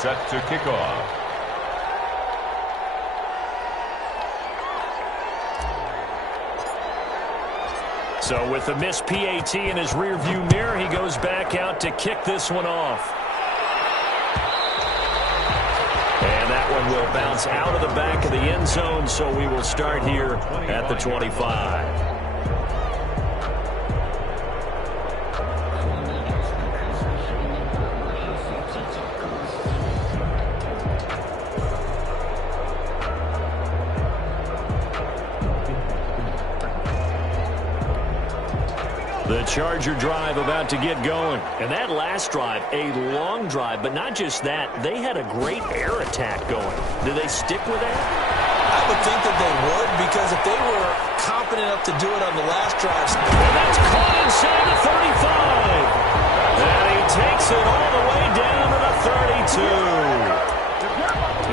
Set to kick off. So with the missed PAT in his rearview mirror, he goes back out to kick this one off. And that one will bounce out of the back of the end zone, so we will start here at the 25. The Charger drive about to get going. And that last drive, a long drive, but not just that. They had a great air attack going. Do they stick with that? I would think that they would, because if they were confident enough to do it on the last drive. And that's caught inside the 35. And he takes it all the way down to the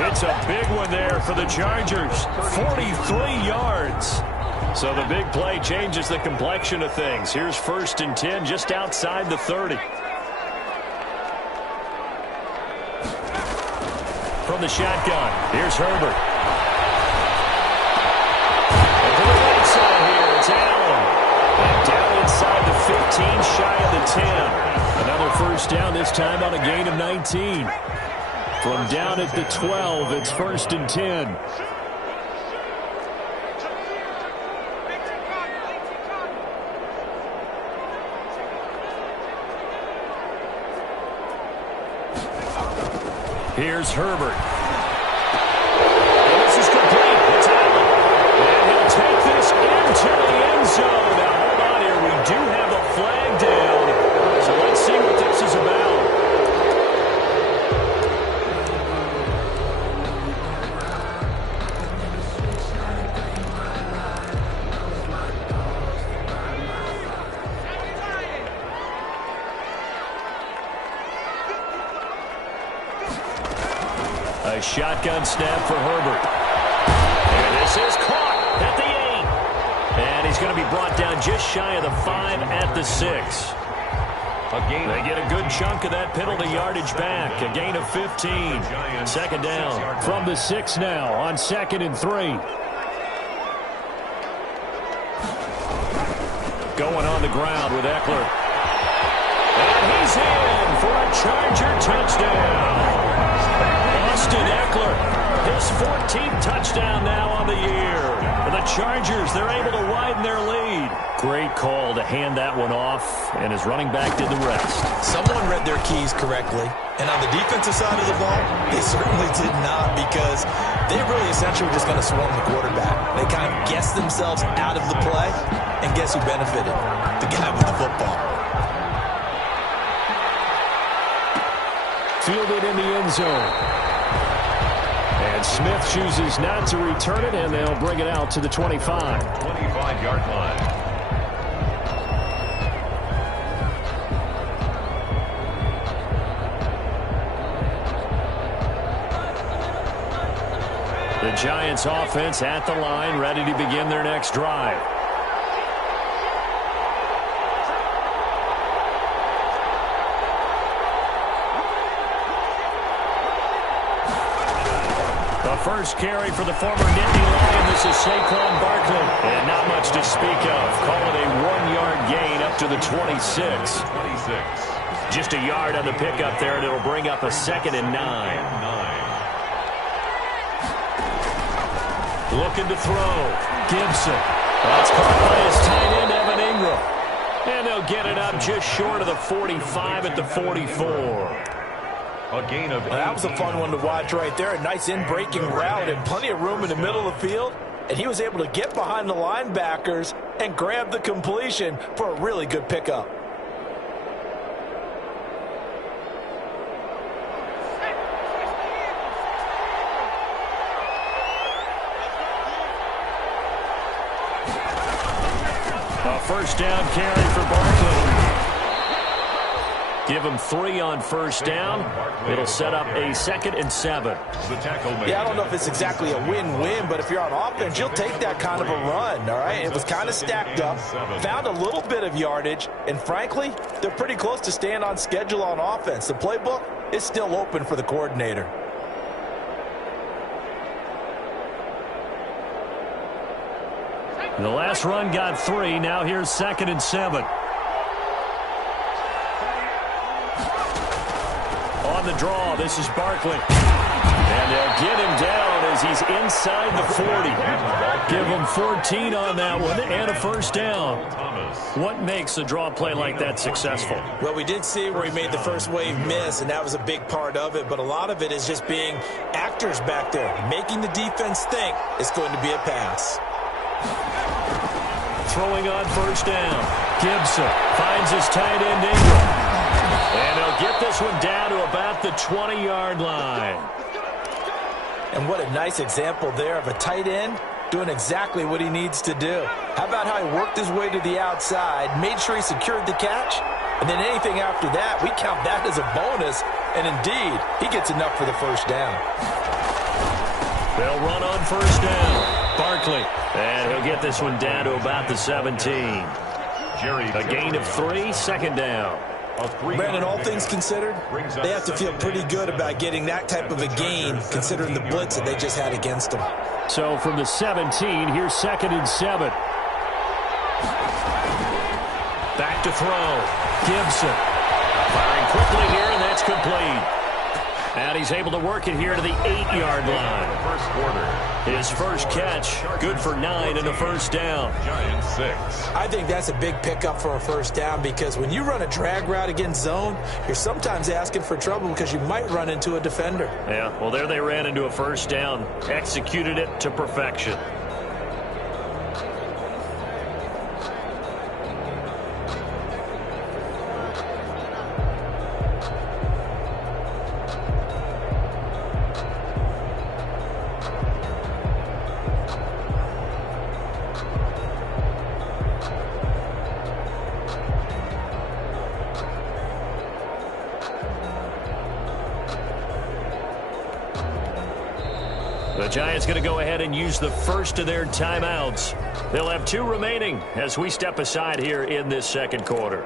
32. It's a big one there for the Chargers. 43 yards. So the big play changes the complexion of things. Here's 1st and 10 just outside the 30. From the shotgun, here's Herbert. And to the right side here, it's Allen. And down inside the 15, shy of the 10. Another 1st down, this time on a gain of 19. From down at the 12, it's 1st and 10. Here's Herbert. And this is complete. It's Allen. And he'll take this into the end zone. Now, hold on here. We do have a flag down. So let's see what this is about. A shotgun snap for Herbert. And this is caught at the 8. And he's going to be brought down just shy of the 5 at the 6. They get a good chunk of that penalty yardage back. A gain of 15. 2nd down. From the 6 now on 2nd and 3. Going on the ground with Eckler. And he's in for a Charger touchdown. Austin Eckler, his 14th touchdown now on the year. And the Chargers, they're able to widen their lead. Great call to hand that one off, and his running back did the rest. Someone read their keys correctly. And on the defensive side of the ball, they certainly did not, because they really essentially were just going to swarm the quarterback. They kind of guessed themselves out of the play, and guess who benefited? The guy with the football. Fielded in the end zone. And Smith chooses not to return it, and they'll bring it out to the 25. 25-yard line. The Giants offense at the line, ready to begin their next drive. First carry for the former Nittany Lion. This is Saquon Barkley. And not much to speak of. Call it a 1-yard gain up to the 26. Just a yard on the pickup there, and it'll bring up a 2nd and 9. Looking to throw. Gibson. That's caught by his tight end, Evan Ingram. And they'll get it up just short of the 45 at the 44. A gain of 8. That was a fun one to watch right there. A nice in-breaking route and plenty of room in the middle of the field. And he was able to get behind the linebackers and grab the completion for a really good pickup. A 1st down carry for Barkley. Give him 3 on 1st down. It'll set up a 2nd and 7. Yeah, I don't know if it's exactly a win-win, but if you're on offense, you'll take that kind of a run, all right? It was kind of stacked up, found a little bit of yardage, and frankly, they're pretty close to staying on schedule on offense. The playbook, is still open for the coordinator. The last run got 3. Now here's 2nd and 7. On the draw, this is Barkley. And they'll get him down as he's inside the 40. Give him 14 on that one and a first down. What makes a draw play like that successful? Well, we did see where he made the first wave miss, and that was a big part of it. But a lot of it is just being actors back there, making the defense think it's going to be a pass. Throwing on first down. Gibson finds his tight end Ingram. And they'll get this one down to about the 20-yard line. And what a nice example there of a tight end doing exactly what he needs to do. How about how he worked his way to the outside, made sure he secured the catch, and then anything after that, we count that as a bonus. And indeed, he gets enough for the first down. They'll run on first down. Barkley. And he'll get this one down to about the 17. A gain of 3, 2nd down. Brandon, all things considered, they have to feel pretty good about getting that type of a gain, considering the blitz that they just had against them. So from the 17, here's 2nd and 7. Back to throw. Gibson. Firing quickly here, and that's complete. And he's able to work it here to the 8-yard line. First quarter. His first catch, good for 9 and a first down. Giants 6. I think that's a big pickup for a first down because when you run a drag route against zone, you're sometimes asking for trouble because you might run into a defender. Yeah, well, there they ran into a first down, executed it to perfection. The Giants going to go ahead and use the first of their timeouts. They'll have 2 remaining as we step aside here in this second quarter.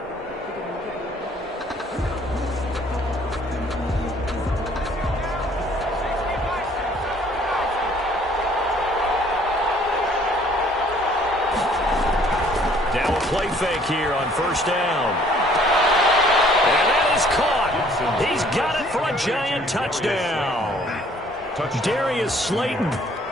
Now a play fake here on first down. And that is caught. He's got it for a Giant touchdown. Darius Slayton,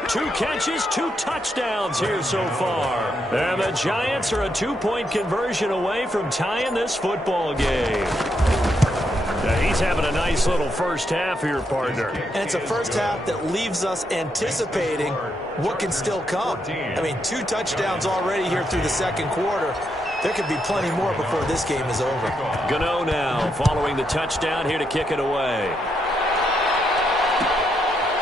2 catches, 2 touchdowns here so far. And the Giants are a 2-point conversion away from tying this football game. Now he's having a nice little first half here, partner. And it's a first half that leaves us anticipating what can still come. I mean, 2 touchdowns already here through the second quarter. There could be plenty more before this game is over. Gano now following the touchdown here to kick it away.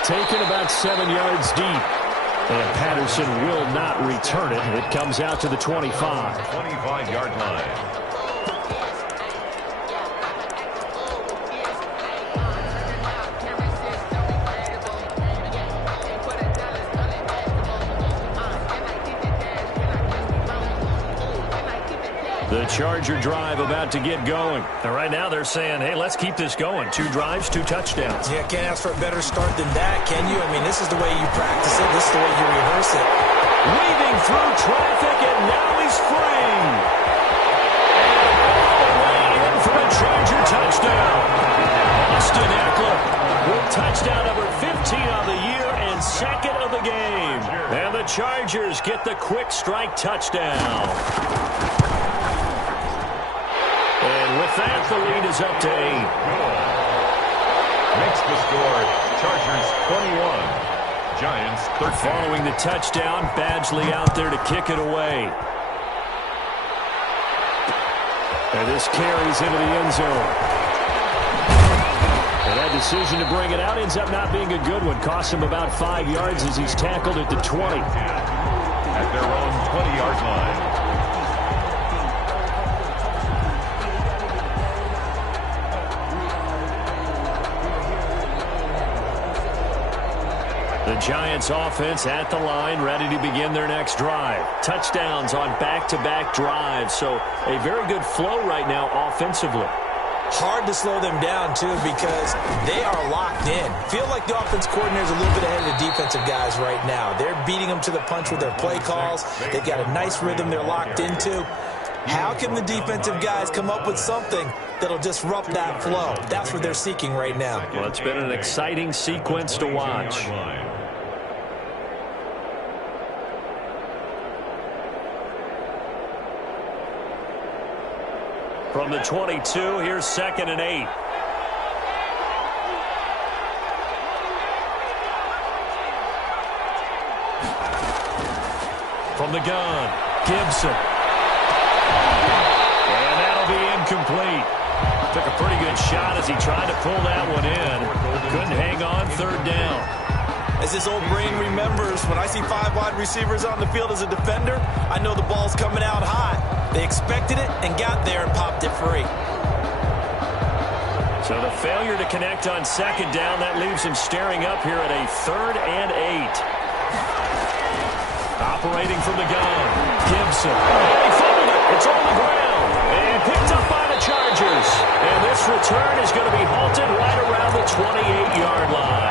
Taken about 7 yards deep. And Patterson will not return it. It comes out to the 25. 25-yard line. The Charger drive about to get going. And right now they're saying, hey, let's keep this going. 2 drives, 2 touchdowns. Yeah, can't ask for a better start than that, can you? I mean, this is the way you practice it. This is the way you rehearse it. Weaving through traffic, and now he's free. And all the way in for a Charger touchdown. Austin Eckler with touchdown number 15 on the year and 2nd of the game. And the Chargers get the quick strike touchdown. And with that, the lead is up to 8. Makes the score, Chargers 21, Giants 13. Following the touchdown, Badgley out there to kick it away. And this carries into the end zone. And that decision to bring it out ends up not being a good one. Costs him about 5 yards as he's tackled at the 20. At their own 20-yard line. The Giants offense at the line, ready to begin their next drive. Touchdowns on back-to-back drives, so a very good flow right now offensively. Hard to slow them down, too, because they are locked in. Feel like the offense coordinator is a little bit ahead of the defensive guys right now. They're beating them to the punch with their play calls. They've got a nice rhythm they're locked into. How can the defensive guys come up with something that'll disrupt that flow? That's what they're seeking right now. Well, it's been an exciting sequence to watch. From the 22, here's 2nd and 8. From the gun, Gibson. And that'll be incomplete. Took a pretty good shot as he tried to pull that one in. Couldn't hang on 3rd down. As this old brain remembers, when I see 5 wide receivers on the field as a defender, I know the ball's coming out hot. They expected it and got there and popped it free. So the failure to connect on 2nd down, that leaves him staring up here at a 3rd and 8. Operating from the gun, Gibson. And he fumbled it. It's on the ground. And picked up by the Chargers. And this return is going to be halted right around the 28-yard line.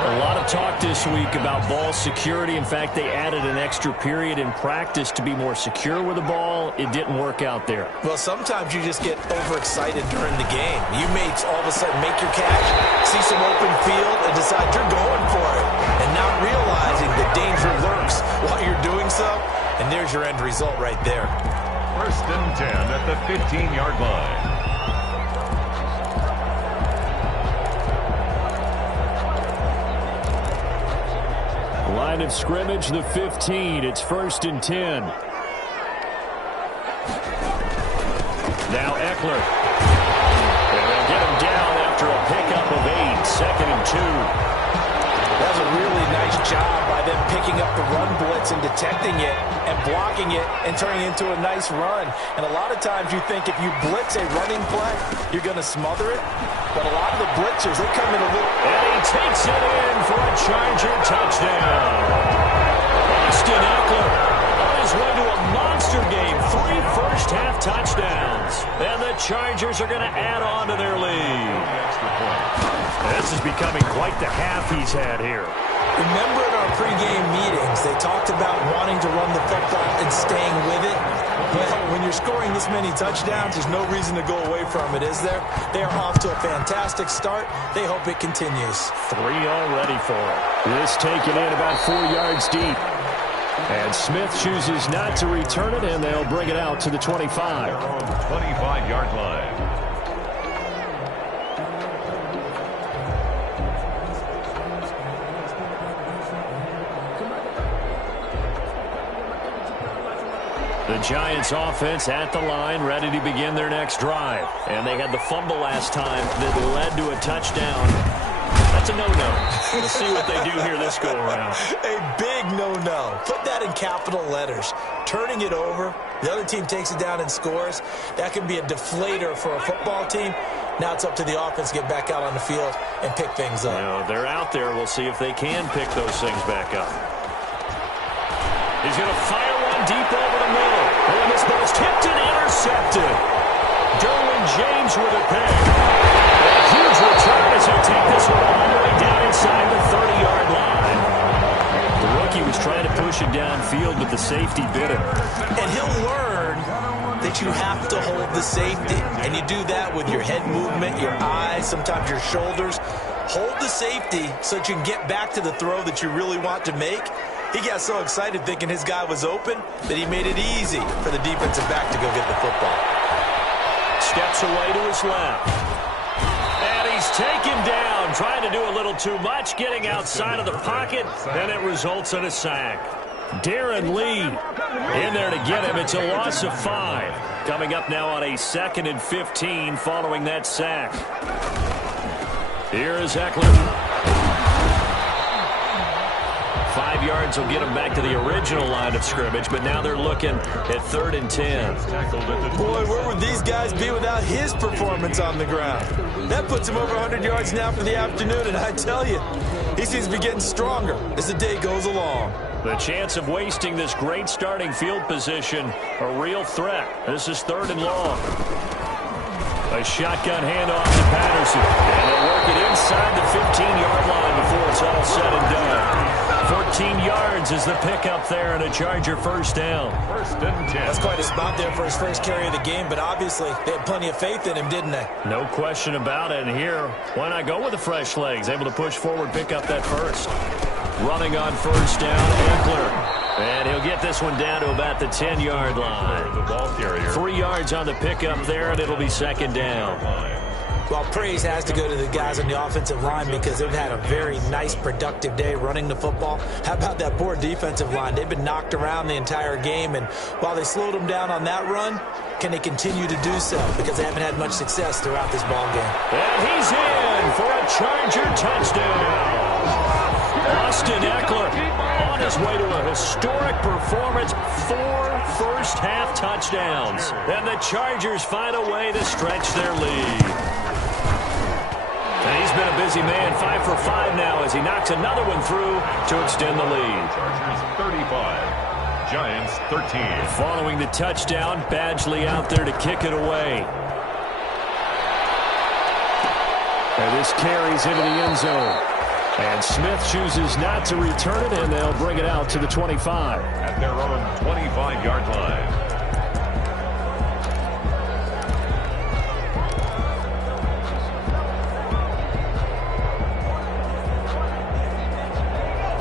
A lot of talk this week about ball security. In fact, they added an extra period in practice to be more secure with the ball. It didn't work out there. Well, sometimes you just get overexcited during the game. You may all of a sudden make your catch, see some open field, and decide you're going for it, and not realizing the danger lurks while you're doing so. And there's your end result right there. 1st and 10 at the 15-yard line. Line of scrimmage, the 15. It's 1st and 10. Now Eckler. And they'll get him down after a pickup of 8. 2nd and 2. That was a really nice job by them picking up the run blitz and detecting it and blocking it and turning it into a nice run. And a lot of times you think if you blitz a running play, you're going to smother it. But a lot of the blitzers, they come in a little... And he takes it in for a Charger touchdown. Austin Eckler on his way to a monster game. 3 first-half touchdowns. And the Chargers are going to add on to their lead. This is becoming quite the half he's had here. Remember in our pregame meetings, they talked about wanting to run the football and staying with it. Well, when you're scoring this many touchdowns, there's no reason to go away from it, is there? They are off to a fantastic start. They hope it continues. 3 already for him. This taken in about 4 yards deep. And Smith chooses not to return it, and they'll bring it out to the 25. 25-yard line. The Giants offense at the line, ready to begin their next drive. And they had the fumble last time that led to a touchdown. That's a no-no. We'll see what they do here this go-around. A big no-no. Put that in capital letters. Turning it over, the other team takes it down and scores. That can be a deflator for a football team. Now it's up to the offense to get back out on the field and pick things up. Well, they're out there. We'll see if they can pick those things back up. He's going to fire one deep over the middle. And this ball's tipped and intercepted. Derwin James with a pick. A huge return as he'll take this one all the way down inside the 30-yard line. The rookie was trying to push it downfield, but the safety bit him. And he'll learn that you have to hold the safety. And you do that with your head movement, your eyes, sometimes your shoulders. Hold the safety so that you can get back to the throw that you really want to make. He got so excited thinking his guy was open that he made it easy for the defensive back to go get the football. Steps away to his left. And he's taken down, trying to do a little too much, getting outside of the pocket, and it results in a sack. Darren Lee in there to get him. It's a loss of 5. Coming up now on a 2nd and 15 following that sack. Here is Eckler. 5 yards will get them back to the original line of scrimmage, but now they're looking at 3rd and 10. Boy, where would these guys be without his performance on the ground? That puts him over 100 yards now for the afternoon, and I tell you, he seems to be getting stronger as the day goes along. The chance of wasting this great starting field position, a real threat. This is 3rd and long. A shotgun handoff to Patterson. And they'll work it inside the 15-yard line before it's all said and done. 14 yards is the pickup there and a Charger first down. First and 10. That's quite a spot there for his first carry of the game, but obviously they had plenty of faith in him, didn't they? No question about it. And here, why not go with the fresh legs? Able to push forward, pick up that first. Running on first down, Eckler. And he'll get this one down to about the 10-yard line. The ball carrier. 3 yards on the pickup there, and it'll be second down. Well, praise has to go to the guys on the offensive line because they've had a very nice, productive day running the football. How about that poor defensive line? They've been knocked around the entire game, and while they slowed them down on that run, can they continue to do so? Because they haven't had much success throughout this ball game. And he's in for a Charger touchdown. Austin Eckler on his way to a historic performance, 4 first-half touchdowns. And the Chargers find a way to stretch their lead. And he's been a busy man, 5 for 5 now as he knocks another one through to extend the lead. Chargers 35, Giants 13. Following the touchdown, Badgley out there to kick it away. And this carries into the end zone. And Smith chooses not to return it, and they'll bring it out to the 25. At their own 25-yard line.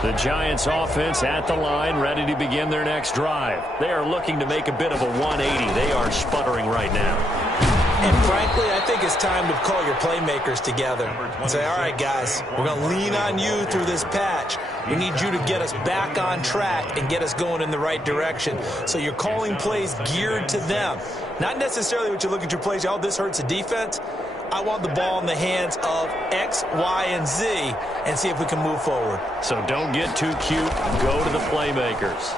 The Giants offense at the line, ready to begin their next drive. They are looking to make a bit of a 180. They are sputtering right now. And frankly, I think it's time to call your playmakers together and say, all right, guys, we're going to lean on you through this patch. We need you to get us back on track and get us going in the right direction. So you're calling plays geared to them. Not necessarily what you look at your plays, oh, this hurts the defense. I want the ball in the hands of X, Y, and Z and see if we can move forward. So don't get too cute. Go to the playmakers.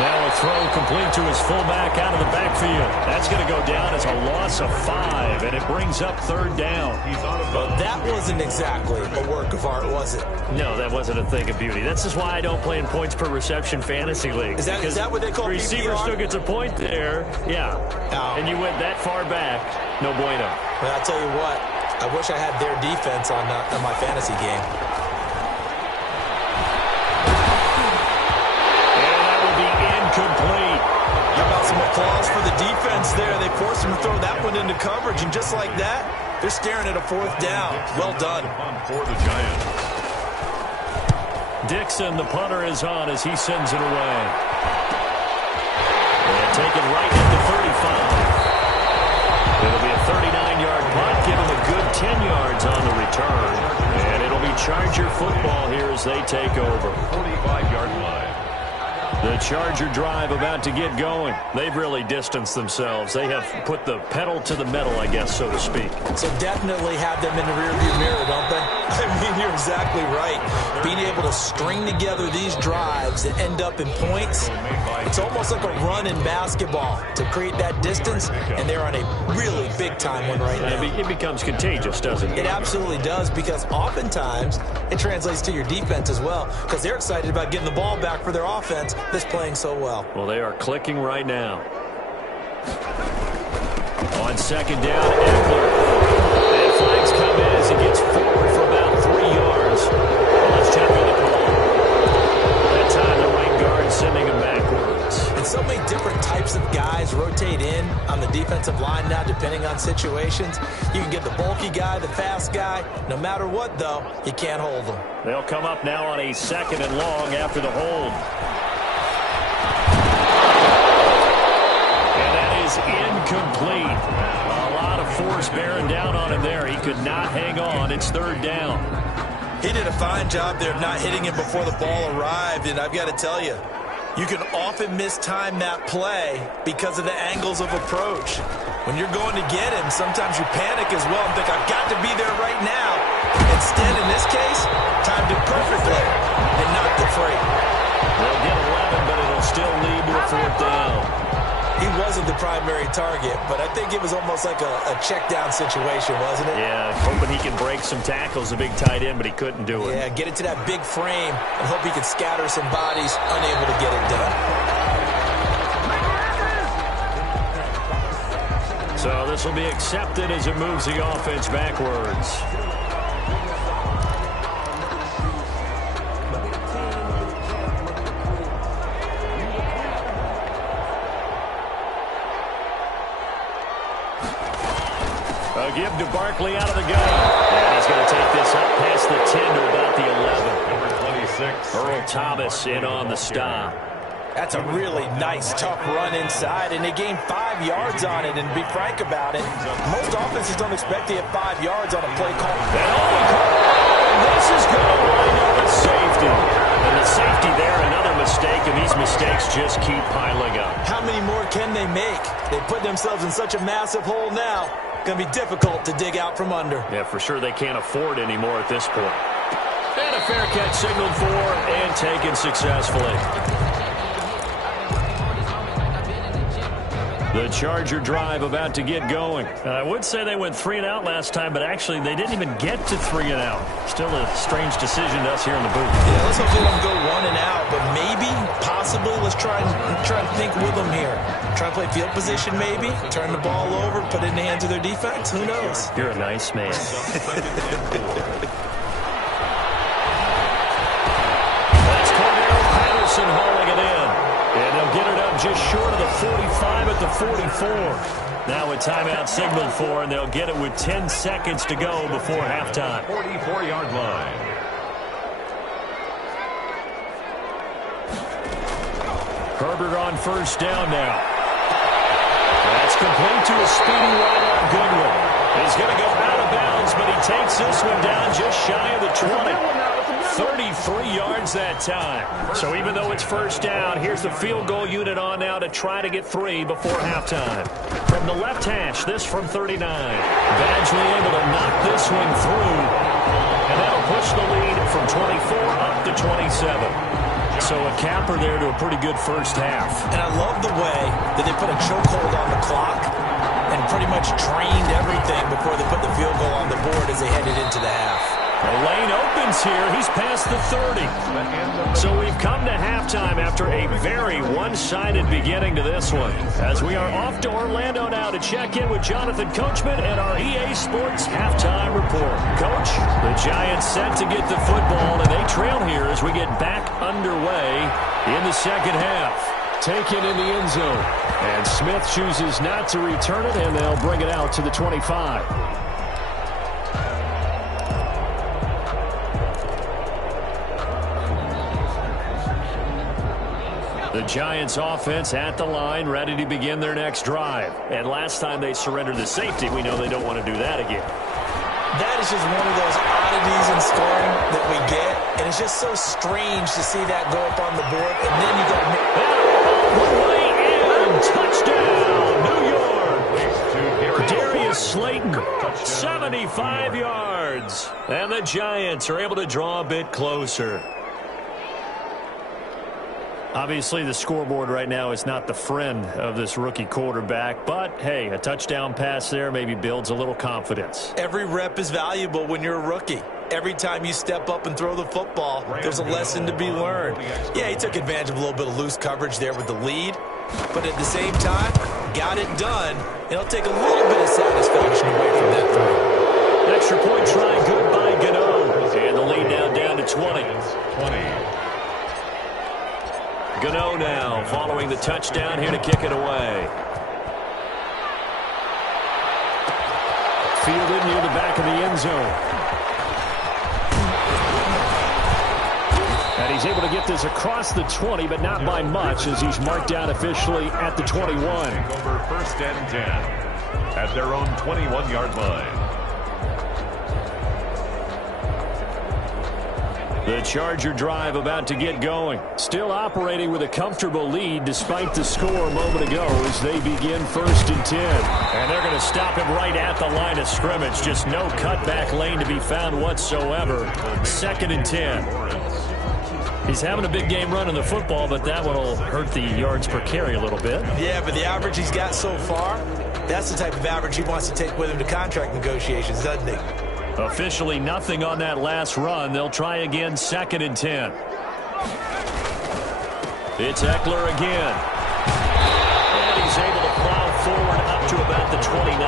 Now a throw complete to his fullback out of the backfield. That's going to go down as a loss of 5, and it brings up third down. Well, that wasn't exactly a work of art, was it? No, that wasn't a thing of beauty. That's just why I don't play in points per reception fantasy leagues. Is that what they call receiver PPR? still gets a point there, yeah. Oh. And you went that far back, no bueno. Well, I'll tell you what, I wish I had their defense on my fantasy game. Complete. How about some applause for the defense there? They forced him to throw that one into coverage, and just like that, they're staring at a 4th down. Well done. For the Giants. Dixon, the punter, is on as he sends it away. And taken right at the 35. It'll be a 39-yard punt, give him a good 10 yards on the return. And it'll be Charger football here as they take over. 45-yard line. The Charger drive about to get going. They've really distanced themselves. They have put the pedal to the metal, I guess, so to speak. So definitely have them in the rearview mirror, don't they? I mean, you're exactly right. Being able to string together these drives that end up in points, it's almost like a run in basketball to create that distance, and they're on a really big-time one right now. It becomes contagious, doesn't it? It absolutely does, because oftentimes it translates to your defense as well, because they're excited about getting the ball back for their offense that's playing so well. Well, they are clicking right now. On second down, Eckler. And flags come in as he gets forward for about 3 yards. Well, let's check on the call. That time the right guard sending him backwards. And so many different types of guys rotate in on the defensive line now, depending on situations. You can get the bulky guy, the fast guy. No matter what, though, you can't hold them. They'll come up now on a 2nd and long after the hold. And that is incomplete. A lot of force bearing down on him there. He could not hang on. It's 3rd down. He did a fine job there of not hitting him before the ball arrived, and I've got to tell you, you can often mistime that play because of the angles of approach. When you're going to get him, sometimes you panic as well and think, I've got to be there right now. Instead, in this case, timed it perfectly and knocked it free. They'll get 11, but it'll still lead to a 4th down. He wasn't the primary target, but I think it was almost like a check-down situation, wasn't it? Yeah, hoping he can break some tackles, a big tight end, but he couldn't do it. Yeah, get it to that big frame and hope he can scatter some bodies, unable to get it done. So this will be accepted as it moves the offense backwards. A give to Barkley out of the gun. And he's going to take this up past the 10 to about the 11. Number 26. Earl Thomas in on the stop. That's a really nice, tough run inside, and they gained 5 yards on it. And to be frank about it, most offenses don't expect to get 5 yards on a play call. And this is going to wind up a safety. And the safety there, another mistake, and these mistakes just keep piling up. How many more can they make? They put themselves in such a massive hole now. Going to be difficult to dig out from under. Yeah, for sure they can't afford anymore at this point. And a fair catch signaled for and taken successfully. The Charger drive about to get going. I would say they went 3 and out last time, but actually they didn't even get to 3 and out. Still a strange decision to us here in the booth. Yeah, let's hope they don't go 1 and out, but maybe, possibly, let's try and think with them here. Try to play field position maybe, turn the ball over, put it in the hands of their defense. Who knows? You're a nice man. That's Cordero Patterson hauling it in. And they'll get it up just short of the 45 at the 44. Now a timeout signaled for, and they'll get it with 10 seconds to go before halftime. 44-yard line. Herbert on first down now. That's complete to a speedy wide-out Goodwin. He's going to go out of bounds, but he takes this one down just shy of the 20. 33 yards that time. So even though it's first down, here's the field goal unit on now to try to get 3 before halftime. From the left hash, this from 39. Badgley able to knock this one through. And that'll push the lead from 24 up to 27. So a capper there to a pretty good first half. And I love the way that they put a chokehold on the clock and pretty much drained everything before they put the field goal on the board as they headed into the half. The lane opens here. He's past the 30. So we've come to halftime after a very one-sided beginning to this one. As we are off to Orlando now to check in with Jonathan Coachman and our EA Sports halftime report. Coach, the Giants set to get the football, and they trail here as we get back underway in the second half. Taken in the end zone. And Smith chooses not to return it, and they'll bring it out to the 25. The Giants offense at the line, ready to begin their next drive. And last time they surrendered the safety, we know they don't want to do that again. That is just one of those oddities in scoring that we get. And it's just so strange to see that go up on the board. And then you got to touchdown, New York. Darius Slayton, 75 yards. And the Giants are able to draw a bit closer. Obviously, the scoreboard right now is not the friend of this rookie quarterback. But, hey, a touchdown pass there maybe builds a little confidence. Every rep is valuable when you're a rookie. Every time you step up and throw the football, there's a lesson to be learned. Yeah, he took advantage of a little bit of loose coverage there with the lead. But at the same time, got it done. It'll take a little bit of satisfaction away from that throw. Extra point try good by Gano. And the lead now down to 20. Gano now following the touchdown here to kick it away. Fielded near the back of the end zone. And he's able to get this across the 20, but not by much as he's marked down officially at the 21. Over first and 10 at their own 21-yard line. The Charger drive about to get going. Still operating with a comfortable lead despite the score a moment ago as they begin first and 10. And they're going to stop him right at the line of scrimmage. Just no cutback lane to be found whatsoever. Second and 10. He's having a big game running the football, but that one will hurt the yards per carry a little bit. Yeah, but the average he's got so far, that's the type of average he wants to take with him to contract negotiations, doesn't he? Officially nothing on that last run. They'll try again, second and 10. It's Eckler again. And he's able to plow forward up to about the 29.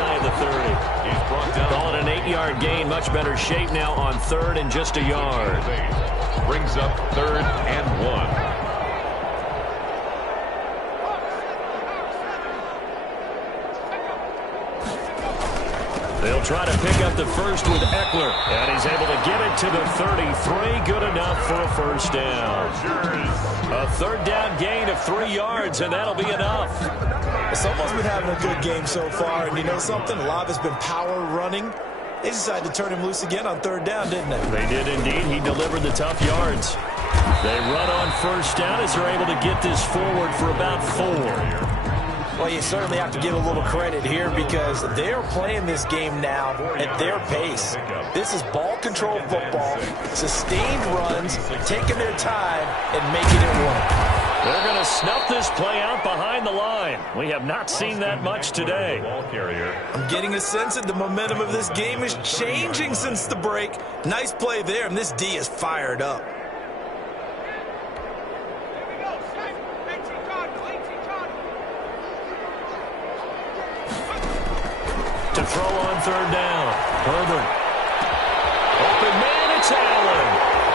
shy of the 30. He's brought down. Call it an 8-yard gain. Much better shape now on 3rd and just a yard. Brings up 3rd and 1. They'll try to pick up the first with Eckler. And he's able to get it to the 33. Good enough for a first down. A 3rd down gain of 3 yards, and that'll be enough. Someone's been having a good game so far, and you know something? A lot of it's been power running. They decided to turn him loose again on 3rd down, didn't they? They did indeed. He delivered the tough yards. They run on first down as they're able to get this forward for about 4. Well, you certainly have to give a little credit here because they're playing this game now at their pace. This is ball control football, sustained runs, taking their time and making it work. They're going to snuff this play out behind the line. We have not seen that much today. I'm getting a sense that the momentum of this game is changing since the break. Nice play there, and this D is fired up. To throw on 3rd down. Herbert. Open man, it's Allen.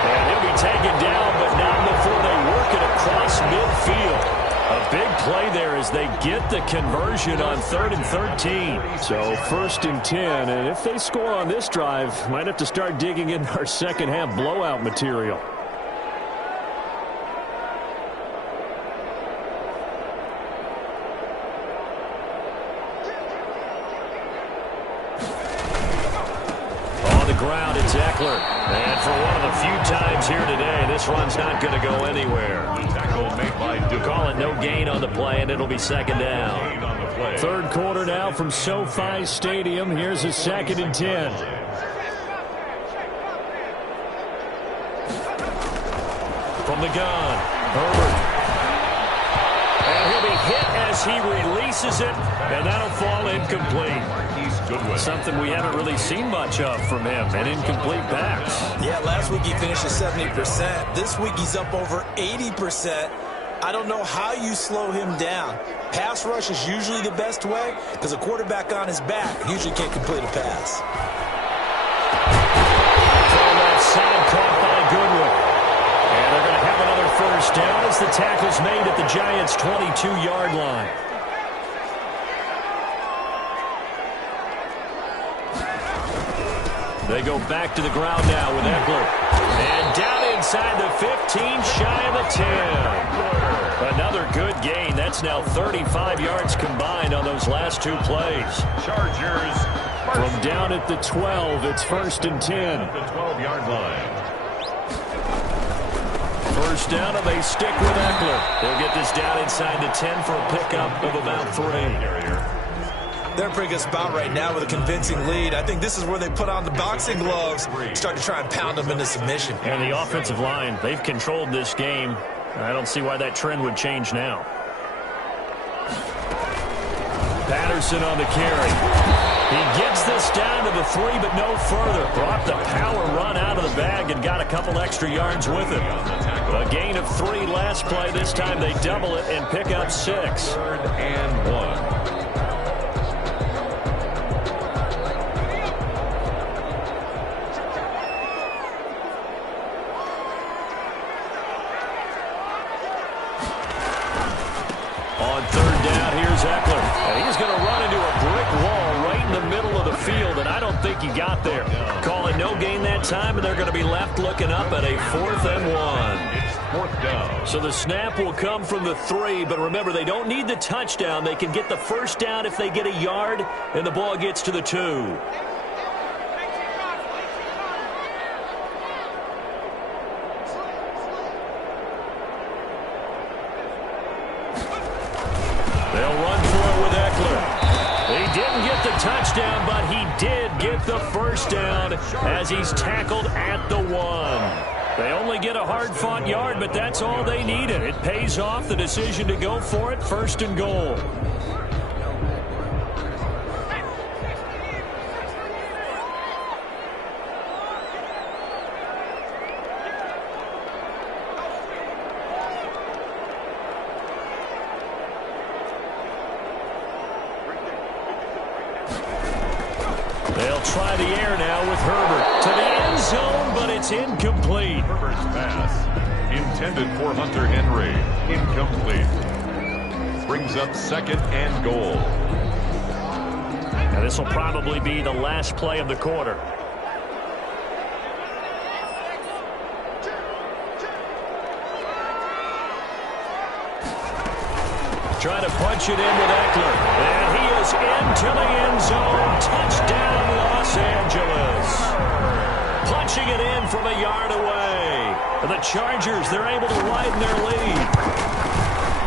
And he'll be taken down, but not before they work it across midfield. A big play there as they get the conversion on 3rd and 13. So 1st and 10, and if they score on this drive, might have to start digging in our second half blowout material. Ground, it's Eckler. And for one of the few times here today, this run's not going to go anywhere. The tackle made by Call it no gain on the play, and it'll be 2nd down. 3rd quarter now from SoFi Stadium. Here's a 2nd and 10. From the gun, Herbert. And he'll be hit as he releases it, and that'll fall incomplete. Something we haven't really seen much of from him, an incomplete pass. Yeah, last week he finished at 70%. This week he's up over 80%. I don't know how you slow him down. Pass rush is usually the best way because a quarterback on his back usually can't complete a pass. From that side, caught by Goodwin. And they're going to have another first down as the tackle's made at the Giants' 22-yard line. They go back to the ground now with Eckler. And down inside the 15, shy of the 10. Another good gain. That's now 35 yards combined on those last 2 plays. Chargers. From down at the 12, it's 1st and 10. At the 12-yard line. First down, and they stick with Eckler. They'll get this down inside the 10 for a pickup of about 3. They're in a pretty good spot right now with a convincing lead. I think this is where they put on the boxing gloves, start to try and pound them into submission. And the offensive line, they've controlled this game. I don't see why that trend would change now. Patterson on the carry. He gets this down to the 3, but no further. Brought the power run out of the bag and got a couple extra yards with it. A gain of 3 last play. This time they double it and pick up 6. 3rd and 1. On 3rd down, here's Eckler. And he's going to run into a brick wall right in the middle of the field, and I don't think he got there. Call it no gain that time, and they're going to be left looking up at a 4th and 1. It's 4th down. So the snap will come from the 3, but remember, they don't need the touchdown. They can get the first down if they get a yard, and the ball gets to the 2. They'll run for it with Eckler. He didn't get the touchdown, but he did get the first down as he's tackled at the 1. They only get a hard-fought yard, but that's all they needed. It pays off the decision to go for it, 1st and goal. try the air now with Herbert. To the end zone, but it's incomplete. Herbert's pass, intended for Hunter Henry, incomplete. Brings up 2nd and goal. Now this will probably be the last play of the quarter. Trying to punch it in with Eckler. And he is into the end zone. Touchdown, Los Angeles. Punching it in from a yard away. And the Chargers, they're able to widen their lead.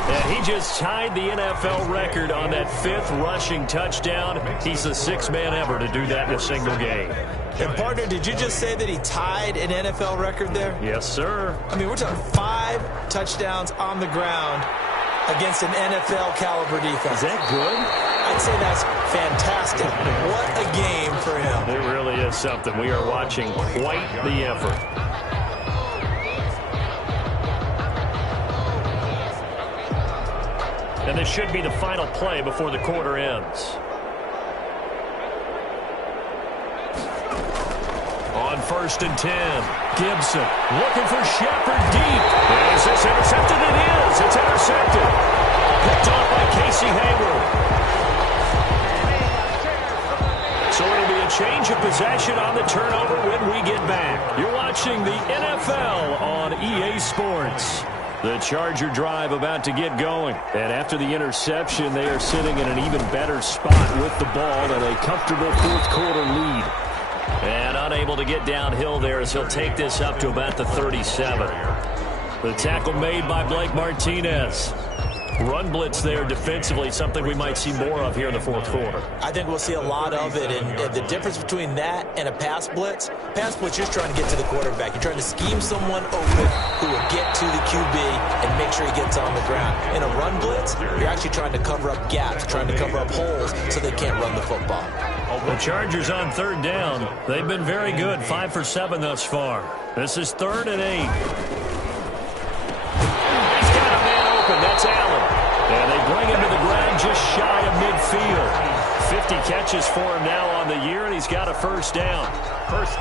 And he just tied the NFL record on that 5th rushing touchdown. He's the 6th man ever to do that in a single game. And, partner, did you just say that he tied an NFL record there? Yes, sir. I mean, we're talking 5 touchdowns on the ground against an NFL-caliber defense. Is that good? I'd say that's fantastic. What a game for him. It really is something. We are watching quite the effort. And this should be the final play before the quarter ends. On 1st and 10, Gibson looking for Shepard deep. Is this intercepted? It is. It's intercepted. Picked off by Casey Hayward. So it'll be a change of possession on the turnover when we get back. You're watching the NFL on EA Sports. The Charger drive about to get going. And after the interception, they are sitting in an even better spot with the ball and a comfortable 4th quarter lead. And unable to get downhill there as he'll take this up to about the 37. The tackle made by Blake Martinez. Run blitz there defensively, something we might see more of here in the 4th quarter. I think we'll see a lot of it, and the difference between that and a pass blitz, you're just trying to get to the quarterback. You're trying to scheme someone open who will get to the QB and make sure he gets on the ground. In a run blitz, you're actually trying to cover up gaps, trying to cover up holes so they can't run the football. The Chargers on 3rd down. They've been very good, 5 for 7 thus far. This is 3rd and 8. He's got a man open. That's Allen. And they bring him to the ground just shy of midfield. 50 catches for him now on the year, and he's got a 1st down.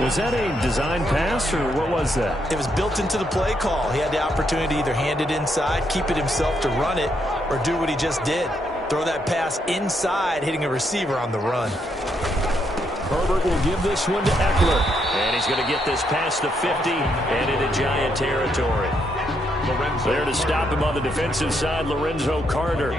Was that a design pass, or what was that? It was built into the play call. He had the opportunity to either hand it inside, keep it himself to run it, or do what he just did. Throw that pass inside, hitting a receiver on the run. Herbert will give this one to Eckler. And he's going to get this past the 50 and into Giant territory. There to stop him on the defensive side, Lorenzo Carter.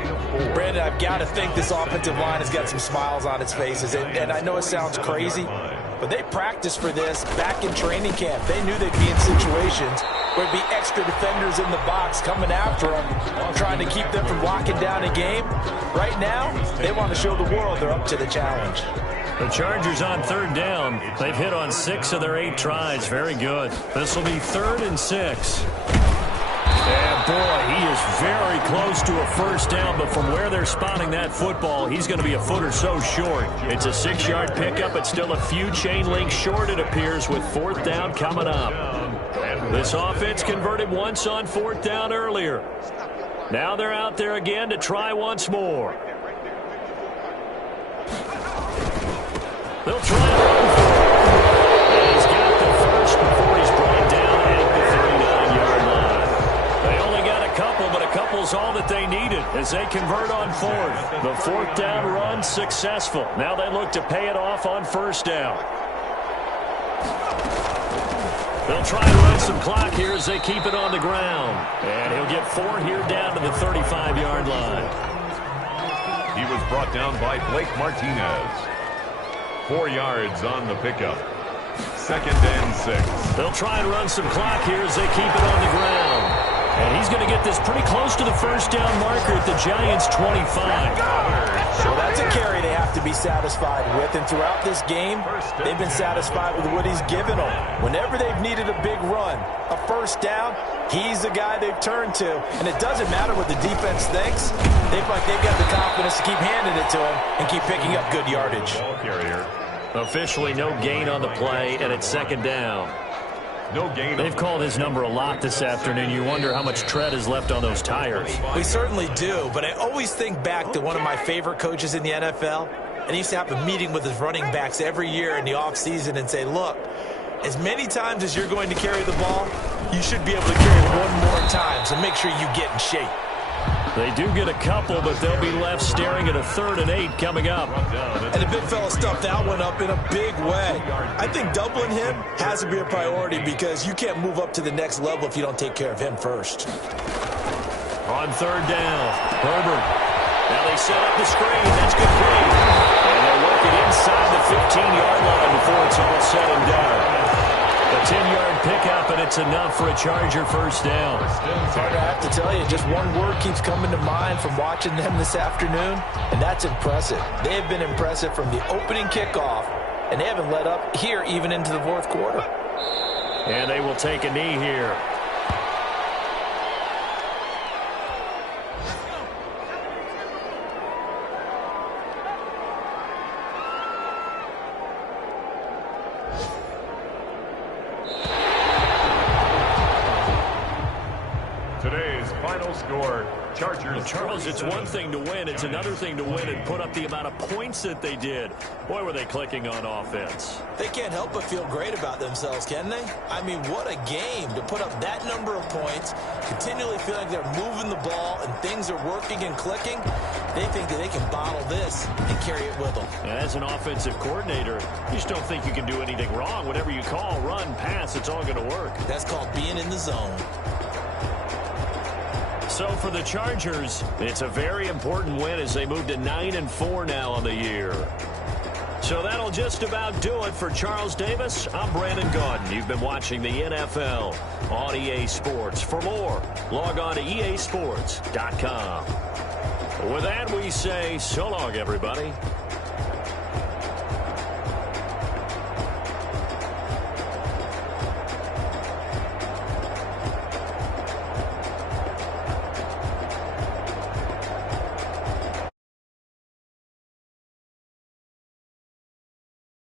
Brandon, I've got to think this offensive line has got some smiles on its faces. And I know it sounds crazy, but they practiced for this back in training camp. They knew they'd be in situations where there'd be extra defenders in the box coming after them, trying to keep them from locking down a game. Right now, they want to show the world they're up to the challenge. The Chargers on 3rd down. They've hit on 6 of their 8 tries. Very good. This will be 3rd and 6. And boy, he is very close to a 1st down, but from where they're spotting that football, he's going to be a foot or so short. It's a 6-yard pickup. It's still a few chain links short, it appears, with 4th down coming up. This offense converted once on 4th down earlier. Now they're out there again to try once more. They'll try to run for it. And he's got the 1st before he's brought down at the 39-yard line. They only got a couple, but a couple's all that they needed as they convert on 4th. The 4th down run successful. Now they look to pay it off on 1st down. They'll try to run some clock here as they keep it on the ground. And he'll get 4 here down to the 35-yard line. He was brought down by Blake Martinez. 4 yards on the pickup. 2nd and 6. They'll try and run some clock here as they keep it on the ground. And he's going to get this pretty close to the 1st down marker at the Giants' 25. So that's a carry they have to be satisfied with. And throughout this game, they've been satisfied with what he's given them. Whenever they've needed a big run, a 1st down, he's the guy they've turned to. And it doesn't matter what the defense thinks. They've got the confidence to keep handing it to him and keep picking up good yardage. Ball carrier. Officially no gain on the play, and it's 2nd down. No gain. They've called his number a lot this afternoon. You wonder how much tread is left on those tires. We certainly do, but I always think back to one of my favorite coaches in the NFL, And he used to have a meeting with his running backs every year in the offseason and say, look, as many times as you're going to carry the ball, you should be able to carry it one more time, so make sure you get in shape. They do get a couple, but they'll be left staring at a 3rd and 8 coming up. And the big fella stuffed that one up in a big way. I think doubling him has to be a priority because you can't move up to the next level if you don't take care of him first. On 3rd down, Herbert. Now they set up the screen. That's complete. And they're working inside the 15-yard line before it's all said and done. A 10-yard pickup, and it's enough for a Charger first down. Carter, I have to tell you, just one word keeps coming to mind from watching them this afternoon, and that's impressive. They have been impressive from the opening kickoff, and they haven't let up here even into the 4th quarter. And they will take a knee here. Chargers. Charles, it's one thing to win. It's another thing to win and put up the amount of points that they did. Boy, were they clicking on offense. They can't help but feel great about themselves, can they? I mean, what a game to put up that number of points, continually feel like they're moving the ball and things are working and clicking. They think that they can bottle this and carry it with them. As an offensive coordinator, you just don't think you can do anything wrong. Whatever you call, run, pass, it's all going to work. That's called being in the zone. So for the Chargers, it's a very important win as they move to 9-4 now on the year. So that'll just about do it for Charles Davis. I'm Brandon Gaudin. You've been watching the NFL on EA Sports. For more, log on to easports.com. With that, we say so long, everybody.